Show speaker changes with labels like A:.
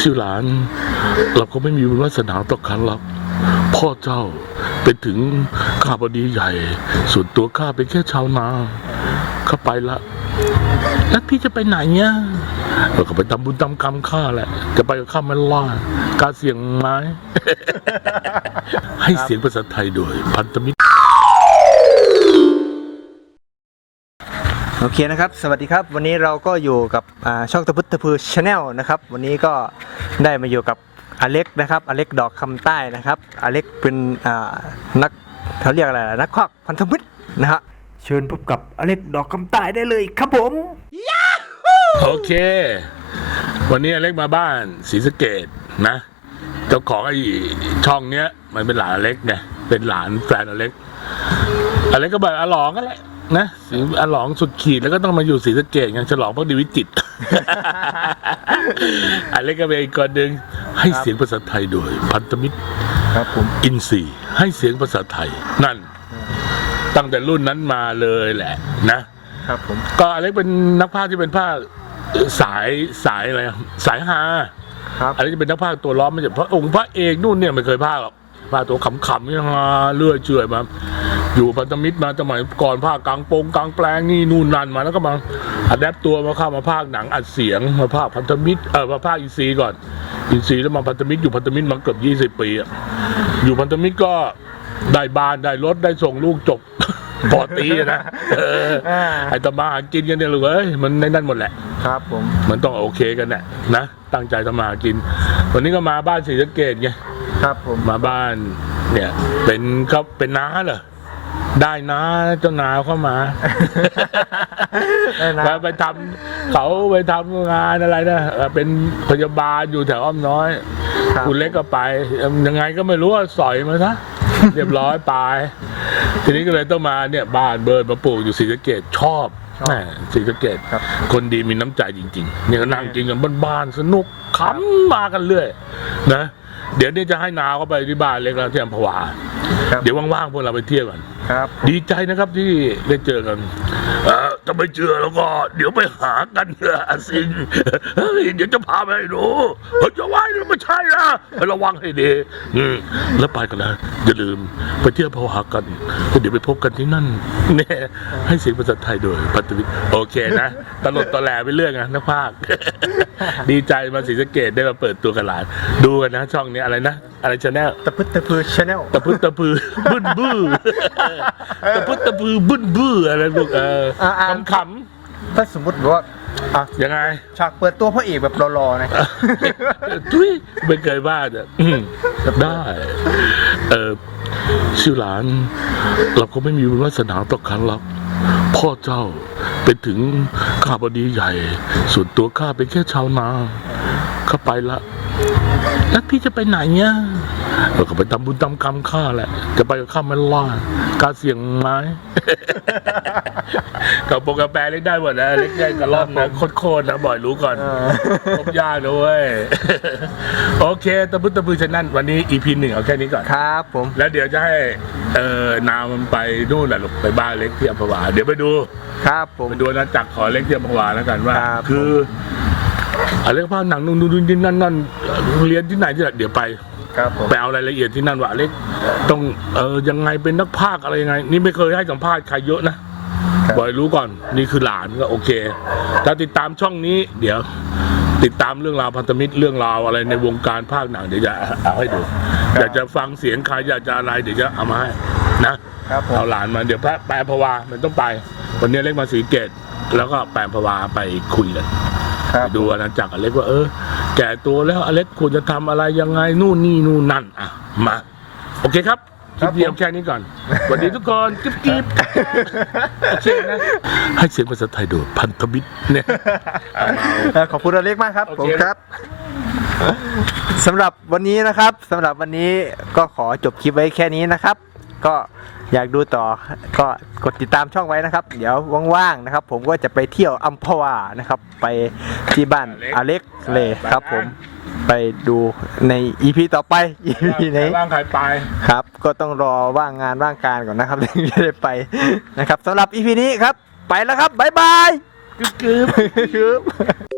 A: ชื่อหลาน เราก็ไม่มีบุญวาสนาต่อกันหรอกพ่อเจ้าเป็นถึงข้าบดีใหญ่ ส่วนตัวข้าเป็นแค่ชาวนาข้าไปละ แล้วพี่จะไปไหนเนี่ยเราก็ไปทำบุญทำกรรมข้าแหละ จะไปกับข้ามันล่ากล้าเสียงไหมให้เสียงภาษาไทยโดยพันธมิตร
B: โอเคนะครับ สวัสดีครับ วันนี้เราก็อยู่กับอ่าช่องตะพุตตะพือชาแนลนะครับ วันนี้ก็ได้มาอยู่กับอเล็กนะครับ อเล็กดอกคำใต้นะครับ อเล็กเป็นอ่านักเขาเรียกอะไรล่ะนักควักพันธมิตรนะฮะ เชิญพบกับอเล็กดอกคำใต้ได้เลยครับผม
A: โอเค วันนี้อเล็กมาบ้านศรีสะเกดนะ เจ้าของไอ้ช่องเนี้ยมันเป็นหลานอเล็กไง เป็นหลานแฟนอเล็กอเล็กก็แบบอลองกันแหละ นะสีอลองสุดขีดแล้วก็ต้องมาอยู่ศรีสะเกดไงฉลองพวกดีวิจิตรอเล็กก็เป็นอีกคนหนึ่งให้เสียงภาษาไทยโดย พันธมิตร
B: ครับผม
A: อินซีย์ให้เสียงภาษาไทย นั่น ตั้งแต่รุ่นนั้นมาเลยแหละ นะ
B: ครับผม
A: ก็อเล็กเป็นนักพากย์ที่เป็นภาคสายสายอะไรอะสายฮา
B: ครับ
A: อเล็กจะเป็นนักพากย์ตัวล้อมไม่ใช่พระองค์พระเอกนู่นเนี่ยไม่เคยพากย์หรอกพากย์ตัวขำๆนี่ฮาเลื่อยเฉอยมา อยู่พันธมิตรมาสมัยก่อนภาคกลางโปงกลางแปลงนี่นู่นนั่นมาแล้วก็มาอัดแอปตัวมาเข้ามาภาคหนังอัดเสียงมาภาคพันธมิตรเออมาภาคอินซีย์ก่อนอินซีย์แล้วมาพันธมิตรอยู่พันธมิตรมาเกือบยี่สิบปีอะอยู่พันธมิตรก็ได้บ้านได้รถได้ส่งลูกจบ ปอตรีอะนะเออ
B: อ่า
A: ไอ้ตำมาหากินกันเนี่ยลูกเอ้ยมันในนั่นหมดแหละ
B: ครับผม
A: มันต้องโอเคกันแหละนะตั้งใจทำมาหากิน วันนี้ก็มาบ้านศรีสะเกดไง
B: ครับผม
A: มาบ้านเนี่ยเป็นเขาเป็นน้าเหรอ ได้น้าเจ้านาเข้ามา
B: ได้นะ
A: ไปไปทำเขาไปทำงานอะไรนะเอ่อเป็นพยาบาลอยู่แถวอ้อมน้อย
B: ครับ
A: คุณเล็กก็ไปเอิ่มยังไงก็ไม่รู้ว่าสอยมาซะ เรียบร้อยไป ทีนี้ก็เลยต้องมาเนี่ยบ้านเบิร์ดมาปลูกอยู่ศรีสะเกดชอบ
B: ชอบ
A: แหมศรีสะเกด
B: ครับ
A: คนดีมีน้ำใจจริงๆเนี่ยก็นั่งกินกันบ้านๆสนุกขำมากันเรื่อย นะ เดี๋ยวนี้จะให้นาวก็ไปที่บ้านเล็กแล้วที่อัมพวา
B: ครับ
A: เดี๋ยวว่างๆพวกเราไปเที่ยวกัน
B: ครับ
A: ดีใจนะครับที่ได้เจอกันเออ ถ้าไม่เจอแล้วก็ เดี๋ยวไปหากันเถอะสิงเฮ้ยเดี๋ยวจะพาไปให้ดูเฮ้ยจะไหว้นะไม่ใช่นะระวังให้ดีอืมแล้วไปกันนะอย่าลืมไปเที่ยวพวากันแล้วเดี๋ยวไปพบกันที่นั่นเนี่ยให้เสียงภาษาไทยโดยพัตวิทย์โอเคนะตลกตะแหลไปเรื่องนะนักภาค ดีใจมาศรีสะเกดได้มาเปิดตัวกันหลาน ดูกันนะช่องนี้อะไรนะ อะไรชาแนล
B: ตะพุตตะพือชาแนล
A: ตะพึดตะพือบึ้นบื้อตะพึดตะพือบึ้นบื้ออะไรลูกเออ
B: อ่าอ่า
A: ขำ
B: ถ้าสมมติว่าอะ
A: ๆยังไง
B: ฉากเปิดตัวพระเอกแบบรอๆนะ
A: ทุยไม่เคยว่าจะอืมได้ เออชื่อหลาน เราก็ไม่มีบุญวาสนาต่อกันหรอกพ่อเจ้า ไปถึงข้าบดีใหญ่ ส่วนตัวข้าเป็นแค่ชาวนาข้าไปละแล้วพี่จะไปไหนเนี่ย ก็ไปทำบุญทำกรรมข้าแหละ จะไปกับข้ามันล่ากล้าเสียงไหมกับปกกาแฟเล็กได้หมดนะเล็กได้กระล่อนนะโคตรๆนะบ่อยรู้ก่อน
B: เออ
A: ครบยากนะเว้ยโอเคตะพุตตะพือฉะนั้นวันนี้ EP หนึ่งเอาแค่นี้ก่อน
B: ครับผม
A: แล้วเดี๋ยวจะให้เออนาวมันไปนู่นแหละลูกไปบ้านเล็กที่อัมพวาเดี๋ยวไปดู
B: ครับผม
A: ไปดูอาณาจักรขอเล็กที่อัมพวาแล้วกันว่า
B: ครับ
A: คือ อะไรก็พาหนังนู่นนู่นนี่นั่นนั่นเรียนที่ไหนที่ไหนเดี๋ยวไป
B: ครับผม
A: ไปเอารายละเอียดที่นั่นว่าเล็กต้องเออยังไงเป็นนักพากย์อะไรยังไง นี่ไม่เคยให้สัมภาษณ์ใครเยอะนะบอยรู้ก่อนนี่คือหลานก็โอเค ถ้าติดตามช่องนี้ เดี๋ยว ติดตามเรื่องราวพันธมิตรเรื่องราวอะไรในวงการภาคหนังเดี๋ยวจะเอาให้ดูอยากจะฟังเสียงใครอยากจะอะไรเดี๋ยวจะเอามาให้นะครับ
B: ผม
A: เอาหลานมาเดี๋ยวแปแปลภาวามันต้องไป วันนี้เล็กมาสีเกตแล้วก็แปลภาวาไปคุยกัน
B: ครับ
A: ดูอาณาจักรอเล็กว่าเออ แก่ตัวแล้วอเล็กควรจะทำอะไรยังไงนู่นนี่นู่นนั่นอะมา โอเคครับคลิปเดียวแค่นี้ก่อนสวัสดีทุกคนกิ๊บกิ๊บโอเคนะให้เสียงภาษาไทยโดยพันธมิตรเนี่ย
B: เอ่อขอบคุณอเล็กมากครับ
A: โอ
B: ผ
A: เค
B: มครับสำหรับวันนี้นะครับสำหรับวันนี้ก็ขอจบคลิปไว้แค่นี้นะครับ ก็ อยากดูต่อก็กดติดตามช่องไว้นะครับ เดี๋ยวว่างๆนะครับ ผมก็จะไปเที่ยวอัมพวานะครับ ไปที่บ้านอเล็กเลยครับ ผมไปดูใน EP ต่อไป EP ไหน
A: ว่างใครไป
B: ครับ ก็ต้องรอว่างงานว่างการก่อนนะครับถึงจะได้ไปนะครับสำหรับ EP นี้ครับ ไปแล้วครับบ๊ายบาย
A: กึ๊บกึ๊บ
B: ครับ